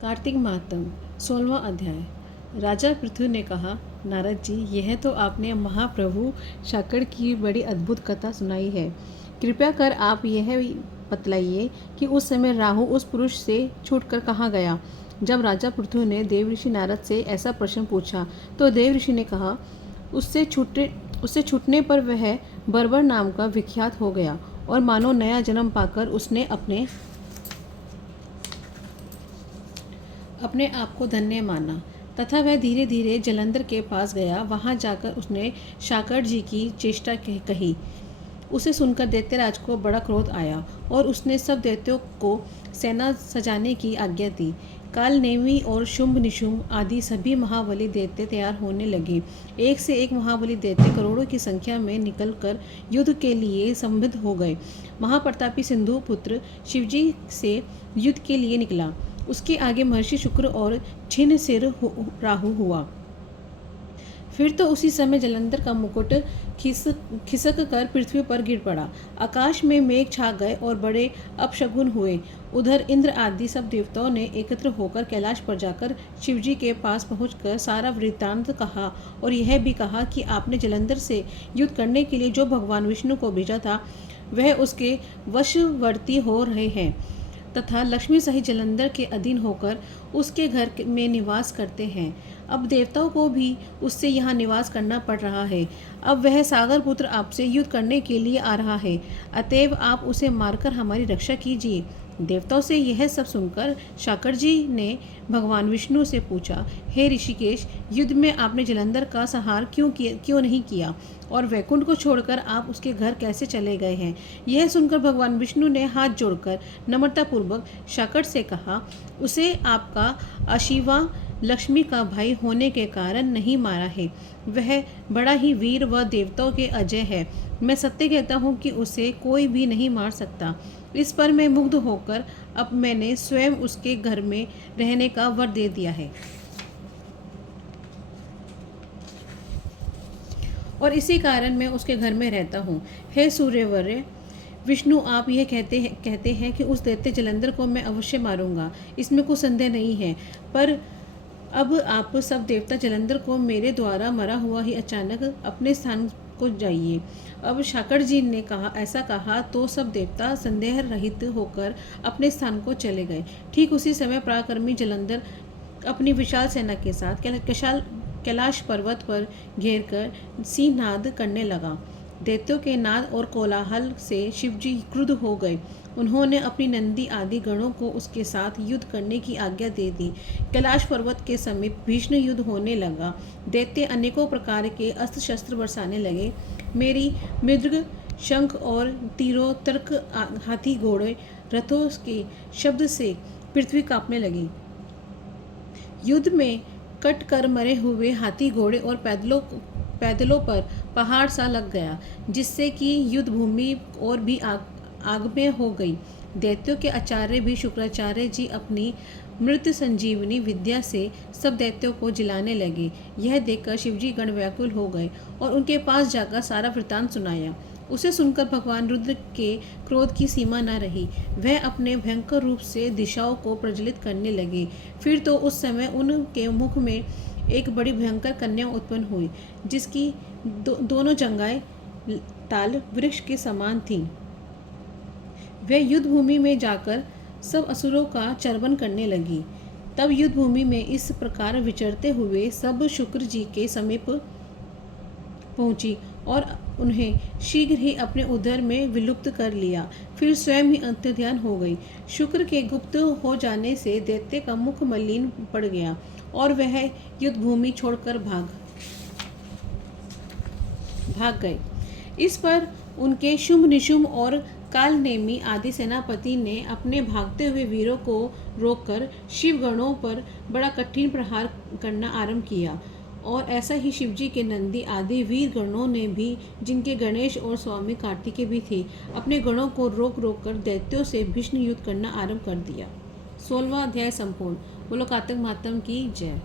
कार्तिक महात्म 16वां अध्याय। राजा पृथु ने कहा, नारद जी, यह तो आपने महाप्रभु शाकड़ की बड़ी अद्भुत कथा सुनाई है। कृपया कर आप यह बतलाइए कि उस समय राहु उस पुरुष से छूटकर कहाँ गया। जब राजा पृथु ने देवऋषि नारद से ऐसा प्रश्न पूछा तो देवऋषि ने कहा, उससे छूटने पर वह बर्बर नाम का विख्यात हो गया और मानो नया जन्म पाकर उसने अपने आप को धन्य माना तथा वह धीरे धीरे जलंधर के पास गया। वहां जाकर उसने शाकड़ जी की चेष्टा कही। उसे सुनकर दैत्यराज को बड़ा क्रोध आया और उसने सब दैत्यों को सेना सजाने की आज्ञा दी। काल नेमी और शुंभ निशुंभ आदि सभी महाबली दैत्य तैयार होने लगे। एक से एक महाबली दैत्य करोड़ों की संख्या में निकलकर युद्ध के लिए संबद्ध हो गए। महाप्रतापी सिंधु पुत्र शिवजी से युद्ध के लिए निकला। उसके आगे महर्षि शुक्र और छिन्न सिर राहु हुआ। फिर तो उसी समय जलंधर का मुकुट खिसक कर पृथ्वी पर गिर पड़ा। आकाश में मेघ छा गए और बड़े अपशगुन हुए। उधर इंद्र आदि सब देवताओं ने एकत्र होकर कैलाश पर जाकर शिवजी के पास पहुंचकर सारा वृत्तांत कहा और यह भी कहा कि आपने जलंधर से युद्ध करने के लिए जो भगवान विष्णु को भेजा था वह उसके वशवर्ती हो रहे हैं तथा लक्ष्मी सहित जलंधर के अधीन होकर उसके घर में निवास करते हैं। अब देवताओं को भी उससे यहाँ निवास करना पड़ रहा है। अब वह सागर पुत्र आपसे युद्ध करने के लिए आ रहा है, अतएव आप उसे मारकर हमारी रक्षा कीजिए। देवताओं से यह सब सुनकर शाकड़ जी ने भगवान विष्णु से पूछा, हे ऋषिकेश, युद्ध में आपने जलंधर का संहार क्यों नहीं किया और वैकुंठ को छोड़कर आप उसके घर कैसे चले गए हैं। यह सुनकर भगवान विष्णु ने हाथ जोड़कर नम्रतापूर्वक शाकड़ से कहा, उसे आपका अशिवा लक्ष्मी का भाई होने के कारण नहीं मारा है। वह बड़ा ही वीर व देवताओं के अजय है। मैं सत्य कहता हूँ कि उसे कोई भी नहीं मार सकता। इस पर मैं मुग्ध होकर अब मैंने स्वयं उसके घर में रहने का वर दे दिया है और इसी कारण मैं उसके घर में रहता हूँ। हे सूर्यवर्य विष्णु, आप यह कहते हैं कि उस दैत्य जलंधर को मैं अवश्य मारूंगा, इसमें कोई संदेह नहीं है। पर अब आप सब देवता जलंधर को मेरे द्वारा मरा हुआ ही अचानक अपने स्थान को जाइए। अब शाकड़ जी ने ऐसा कहा तो सब देवता संदेह रहित होकर अपने स्थान को चले गए। ठीक उसी समय पराक्रमी जलंधर अपनी विशाल सेना के साथ कैलाश पर्वत पर घेरकर सिंहनाद करने लगा। दैत्यों के नाद और कोलाहल से शिवजी क्रुद्ध हो गए। उन्होंने अपनी नंदी आदि गणों को उसके साथ युद्ध करने की आज्ञा दे दी। कैलाश पर्वत के समीप भीषण युद्ध होने लगा। दैत्य अनेकों प्रकार के अस्त्र शस्त्र बरसाने लगे। मेरी मृदंग, शंख और तीरों, तर्क, हाथी घोड़े, रथों के शब्द से पृथ्वी कांपने लगी। युद्ध में कट कर मरे हुए हाथी घोड़े और पैदलों पर पहाड़ सा लग गया, जिससे कि युद्ध भूमि और भी आगमय हो गई। दैत्यों के आचार्य भी शुक्राचार्य जी अपनी मृत संजीवनी विद्या से सब दैत्यों को जिलाने लगे। यह देखकर शिवजी गण व्याकुल हो गए और उनके पास जाकर सारा वृत्तांत सुनाया। उसे सुनकर भगवान रुद्र के क्रोध की सीमा न रही। वह अपने भयंकर रूप से दिशाओं को प्रज्वलित करने लगे। फिर तो उस समय उनके मुख में एक बड़ी भयंकर कन्या उत्पन्न हुई, जिसकी दोनों जंघाएं ताल वृक्ष के समान थीं। वह युद्ध भूमि में जाकर सब असुरों का चर्वण करने लगी। तब युद्ध भूमि में इस प्रकार विचरते हुए सब शुक्र जी के समीप पहुंची और उन्हें शीघ्र ही अपने उदर में विलुप्त कर लिया। फिर स्वयं ही अंतर्ध्यान हो गई। शुक्र के गुप्त हो जाने से दैत्य का मुख मलिन पड़ गया और वह युद्ध भूमि छोड़कर भाग गए। इस पर उनके शुंभ निशुंभ और कालनेमी आदि सेनापति ने अपने भागते हुए वीरों को रोककर शिवगणों पर बड़ा कठिन प्रहार करना आरंभ किया। और ऐसा ही शिवजी के नंदी आदि वीर गणों ने भी, जिनके गणेश और स्वामी कार्तिकेय भी थे, अपने गणों को रोक कर दैत्यों से भीषण युद्ध करना आरंभ कर दिया। 16वां अध्याय संपूर्ण। बोलो कार्तिक महात्म की जय।